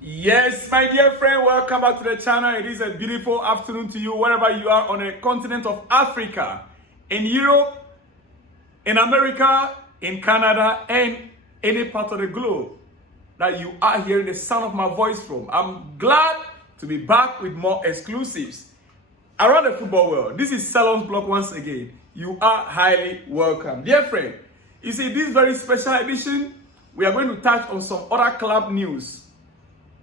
Yes, my dear friend, welcome back to the channel. It is a beautiful afternoon to you wherever you are on the continent of Africa, in Europe, in America, in Canada, and any part of the globe that you are hearing the sound of my voice from. I'm glad to be back with more exclusives around the football world. This is Salon's Blog once again. You are highly welcome. Dear friend, you see, this very special edition, we are going to touch on some other club news.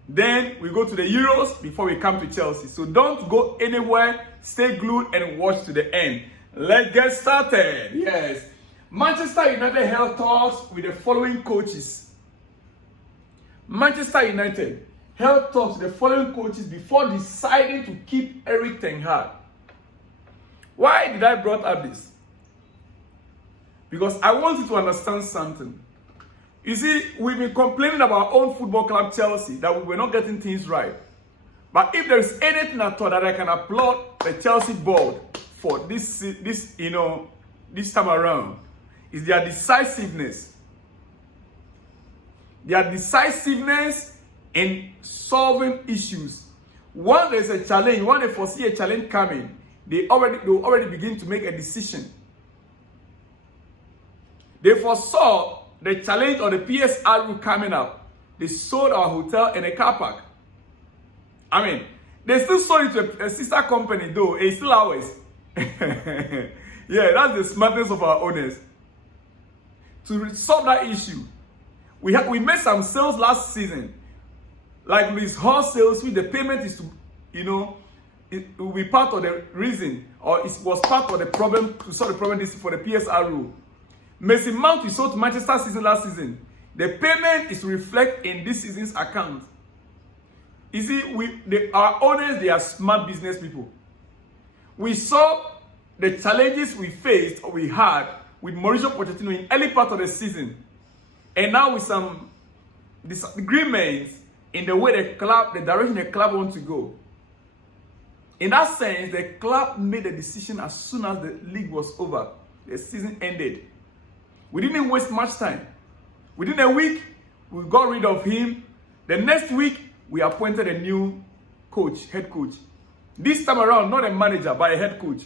Then we go to the Euros before we come to Chelsea. So don't go anywhere. Stay glued and watch to the end. Let's get started. Yes. Manchester United held talks with the following coaches. Manchester United held talks with the following coaches before deciding to keep Erik Ten Hag. Why did I brought up this? Because I want you to understand something. You see, we've been complaining about our own football club, Chelsea, that we were not getting things right. But if there is anything at all that I can applaud the Chelsea board for this time around, is their decisiveness. Their decisiveness in solving issues. When there's a challenge, when they foresee a challenge coming, they already begin to make a decision. They foresaw the challenge of the PSR rule coming up. They sold our hotel and a car park. I mean, they still sold it to a sister company, though. It's still ours. Yeah, that's the smartness of our owners. To solve that issue, we made some sales last season. Like with horse sales, the payment is to, it will be part of the reason, or it was part of the problem to solve the problem for the PSR rule. Mason Mount we sold to Manchester season last season. The payment is to reflect in this season's account. You see, our owners, they are smart business people. We saw the challenges we faced or we had with Mauricio Pochettino in early part of the season. And now with some disagreements in the way the direction the club wants to go. In that sense, the club made a decision as soon as the league was over. The season ended. We didn't waste much time. Within a week, we got rid of him. The next week, we appointed a new coach, head coach. This time around, not a manager, but a head coach.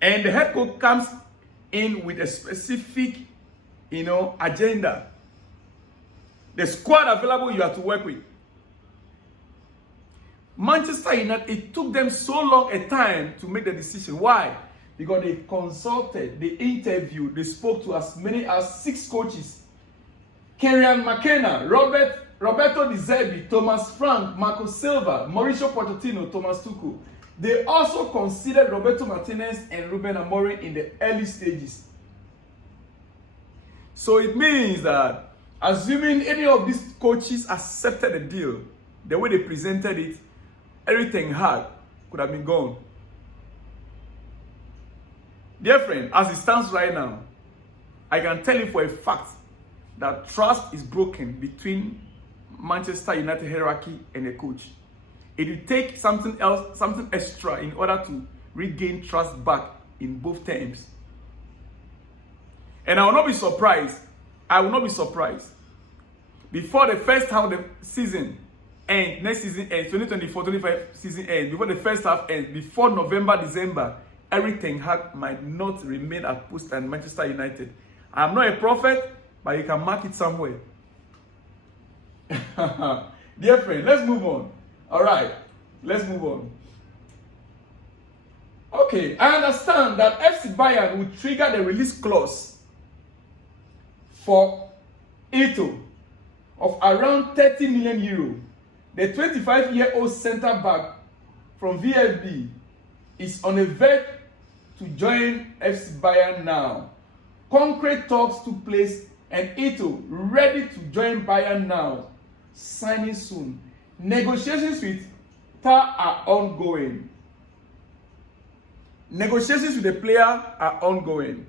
And the head coach comes in with a specific, agenda. The squad available you have to work with. Manchester United, it took them so long a time to make the decision. Why? Because they consulted, they interviewed, they spoke to as many as 6 coaches. Kieran McKenna, Roberto Di Zerbi, Thomas Frank, Marco Silva, Mauricio Pochettino, Thomas Tuchel. They also considered Roberto Martinez and Ruben Amorim in the early stages. So it means that, assuming any of these coaches accepted the deal, the way they presented it, Erik Ten Hag could have been gone. Dear friend, as it stands right now, I can tell you for a fact that trust is broken between Manchester United hierarchy and the coach. It will take something else, something extra in order to regain trust back in both terms. And I will not be surprised. Before the first half of the season ends, next season ends, 2024-25 season ends, before the first half ends, before November, December, Erik Ten Hag might not remain at post at Manchester United. I'm not a prophet, but you can mark it somewhere. Dear friend, let's move on. All right, let's move on. Okay, I understand that FC Bayern will trigger the release clause for Ito of around 30 million euro. The 25-year-old centre back from VfB is on a verge to join FC Bayern now. Concrete talks took place and Ito ready to join Bayern now, signing soon. Negotiations with Tar are ongoing. Negotiations with the player are ongoing.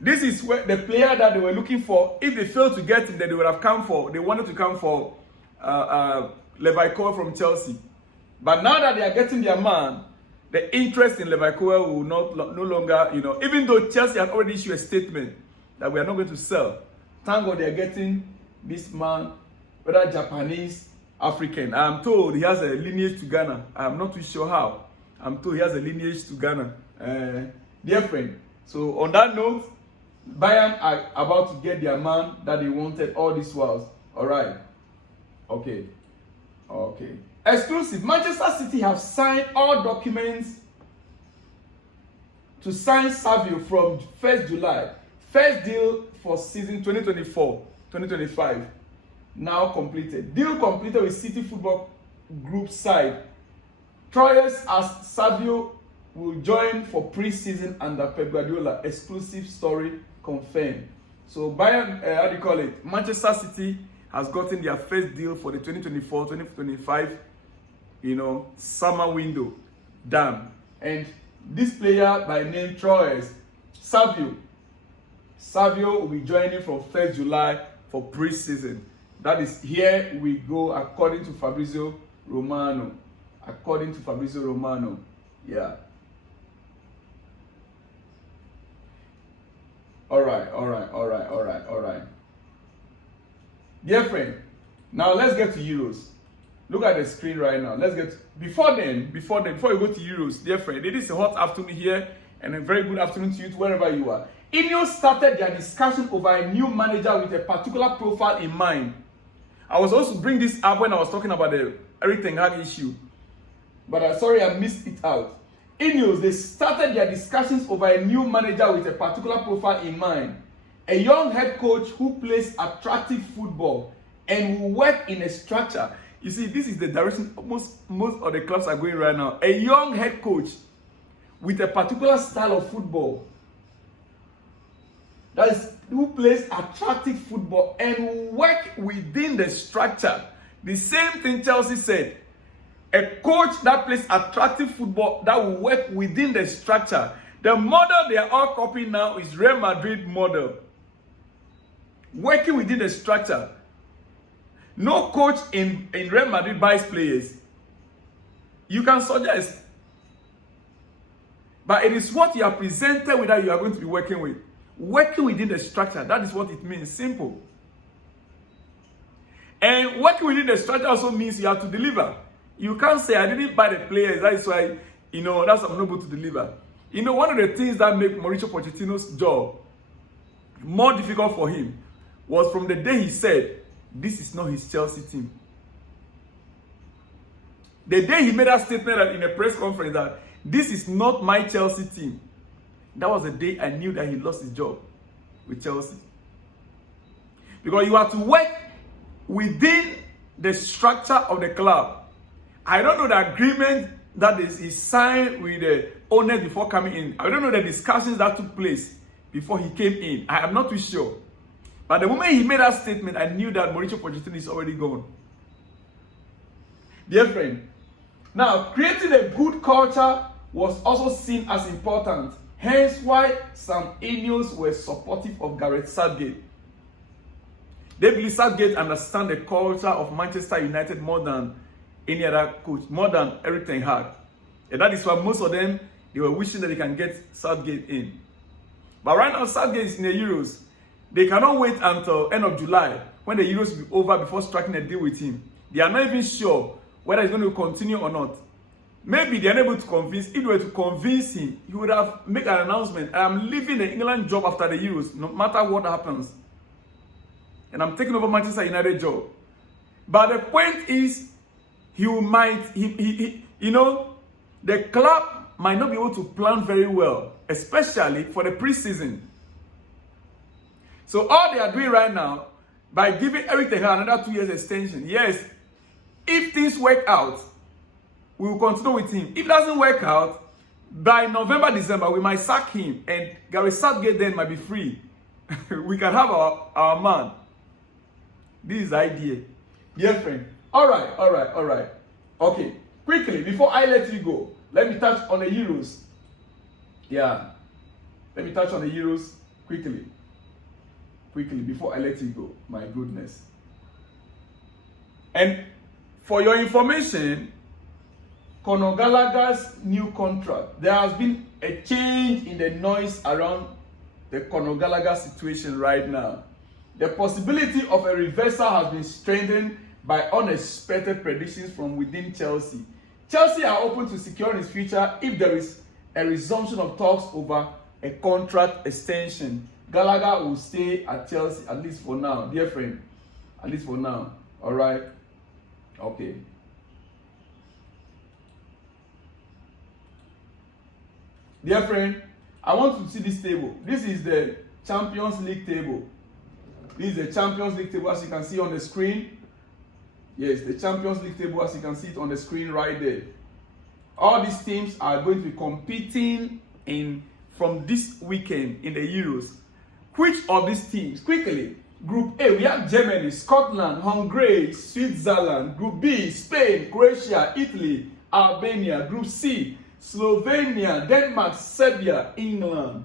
This is where the player that they were looking for, if they failed to get him, then they wanted to come for Leverkusen from Chelsea. But now that they are getting their man, the interest in Leverkusen will no longer, even though Chelsea had already issued a statement that we are not going to sell. Thank God they are getting this man whether Japanese, African. I'm told he has a lineage to Ghana. I'm not too sure how. I'm told he has a lineage to Ghana. Dear friend, so on that note, Bayern are about to get their man that they wanted all these whiles. All right. Okay. Exclusive. Manchester City have signed all documents to sign Savio from 1st July. First deal for season 2024-2025 now completed. Deal completed with City Football Group side. Troyes as Savio will join for pre-season under Pep Guardiola. Exclusive story confirmed. So Bayern, Manchester City has gotten their first deal for the 2024-2025, summer window. Damn. And this player by name Troyes, Savio will be joining from 1st July for pre-season. That is, here we go according to Fabrizio Romano. Yeah. All right. Dear friend, now let's get to Euros. Look at the screen right now. Before we go to Euros, dear friend, it is a hot afternoon here and a very good afternoon to you wherever you are. Ineos started their discussion over a new manager with a particular profile in mind. I was supposed to bring this up when I was talking about the Eric Ten Hag issue, but sorry, I missed it out. Ineos, they started their discussions over a new manager with a particular profile in mind. A young head coach who plays attractive football and will work in a structure. You see, this is the direction most of the clubs are going right now. A young head coach with a particular style of football. That is, who plays attractive football and will work within the structure. The same thing Chelsea said. A coach that plays attractive football that will work within the structure. The model they are all copying now is Real Madrid model. Working within the structure. No coach in Real Madrid buys players. You can suggest. But it is what you are presented with that you are going to be working with. Working within the structure. That is what it means. Simple. And working within the structure also means you have to deliver. You can't say, I didn't buy the players. That is why, that's I'm not able to deliver. One of the things that make Mauricio Pochettino's job more difficult for him was from the day he said, this is not his Chelsea team. The day he made that statement in a press conference that this is not my Chelsea team, that was the day I knew that he lost his job with Chelsea. Because you have to work within the structure of the club. I don't know the agreement that is signed with the owners before coming in. I don't know the discussions that took place before he came in. I am not too sure. But the moment he made that statement, I knew that Mauricio Pochettino is already gone. Dear friend, now creating a good culture was also seen as important. Hence why some Ineos were supportive of Gareth Southgate. They believe Southgate understands the culture of Manchester United more than any other coach, more than Eric Ten Hag. And that is why most of them, they were wishing that they can get Southgate in. But right now, Southgate is in the Euros. They cannot wait until end of July when the Euros will be over before striking a deal with him. They are not even sure whether he's going to continue or not. Maybe they are unable to convince. If they were to convince him, he would have made an announcement. I am leaving the England job after the Euros, no matter what happens. And I'm taking over Manchester United job. But the point is, the club might not be able to plan very well, especially for the preseason. So all they are doing right now, by giving Eric Ten Hag another 2 years extension, yes, if things work out, we will continue with him. If it doesn't work out, by November, December, we might sack him, and Gareth Southgate then might be free. We can have our man. This is the idea. Dear friend. All right. Okay, quickly, before I let you go, let me touch on the Euros. Yeah. Let me touch on the Euros quickly. Before I let you go. My goodness. And for your information, Conor Gallagher's new contract. There has been a change in the noise around the Conor Gallagher situation right now. The possibility of a reversal has been strengthened by unexpected predictions from within Chelsea. Chelsea are open to securing his future if there is a resumption of talks over a contract extension. Gallagher will stay at Chelsea, at least for now, dear friend. At least for now. All right. Okay. Dear friend, I want to see this table. This is the Champions League table. This is the Champions League table, as you can see on the screen. Yes, the Champions League table, as you can see it on the screen right there. All these teams are going to be competing from this weekend in the Euros. Which of these teams? Quickly. Group A, we have Germany, Scotland, Hungary, Switzerland. Group B, Spain, Croatia, Italy, Albania. Group C, Slovenia, Denmark, Serbia, England.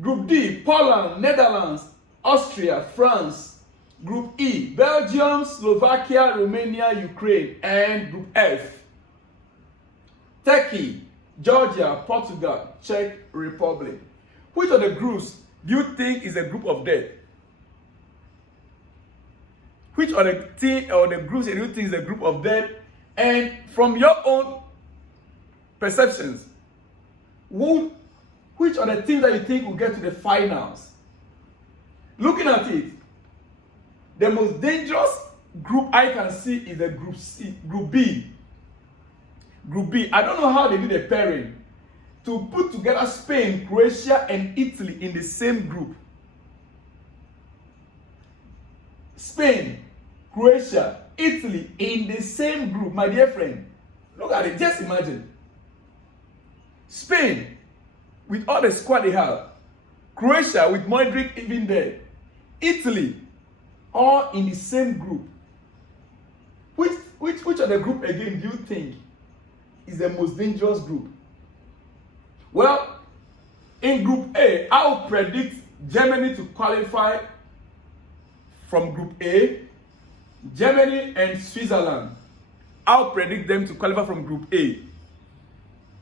Group D, Poland, Netherlands, Austria, France. Group E, Belgium, Slovakia, Romania, Ukraine. And Group F, Turkey, Georgia, Portugal, Czech Republic. Which of the groups do you think is a group of death? Which of the groups do you think is a group of death? And from your own perceptions, which are the teams that you think will get to the finals? Looking at it, the most dangerous group I can see is the Group C, Group B. Group B. I don't know how they do the pairing to put together Spain, Croatia, and Italy in the same group. Spain, Croatia, Italy in the same group, my dear friend. Look at it. Just imagine. Spain, with all the squad they have. Croatia, with Modric even there. Italy, all in the same group. Which of the group again do you think is the most dangerous group? Well, in Group A, I will predict Germany to qualify from Group A. Germany and Switzerland, I'll predict them to qualify from Group A.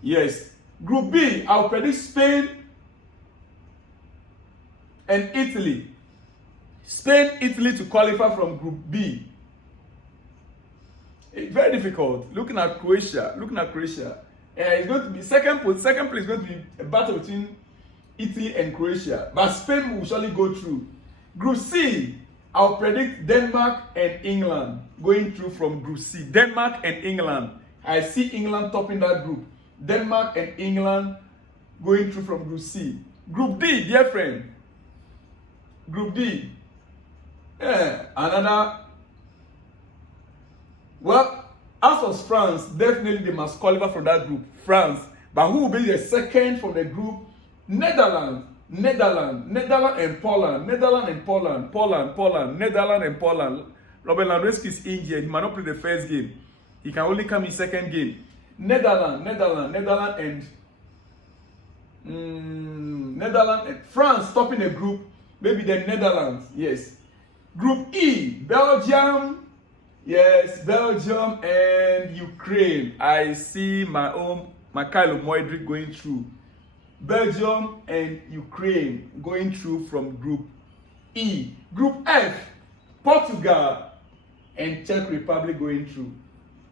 Yes. Group B, I'll predict Spain and Italy. Spain, Italy to qualify from Group B. It's very difficult. Looking at Croatia, it's going to be second place is going to be a battle between Italy and Croatia, but Spain will surely go through. Group C, I'll predict Denmark and England going through from Group C. Denmark and England. I see England topping that group. Denmark and England going through from Group C. Group D, dear friend. Group D. Another. Well, as was France, definitely they must qualify from that group. France. But who will be the second from the group? Netherlands and Poland. Robert Lewandowski is injured. He might not play the first game. He can only come in second game. Netherlands and France topping the group. Maybe the Netherlands. Yes. Group E, Belgium. Yes, Belgium and Ukraine. I see Mikhailo Modric going through. Belgium and Ukraine going through from Group E. Group F, Portugal and Czech Republic going through.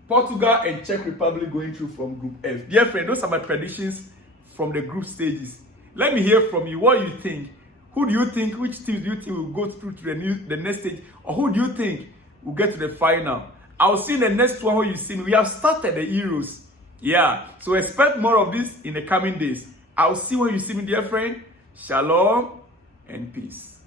Portugal and Czech Republic going through from Group F. Dear friend, those are my predictions from the group stages. Let me hear from you. What do you think? Who do you think, which teams do you think will go through to the next stage? Or who do you think will get to the final? I'll see in the next one where you see me. We have started the Euros. Yeah, so expect more of this in the coming days. I'll see when you see me, dear friend. Shalom and peace.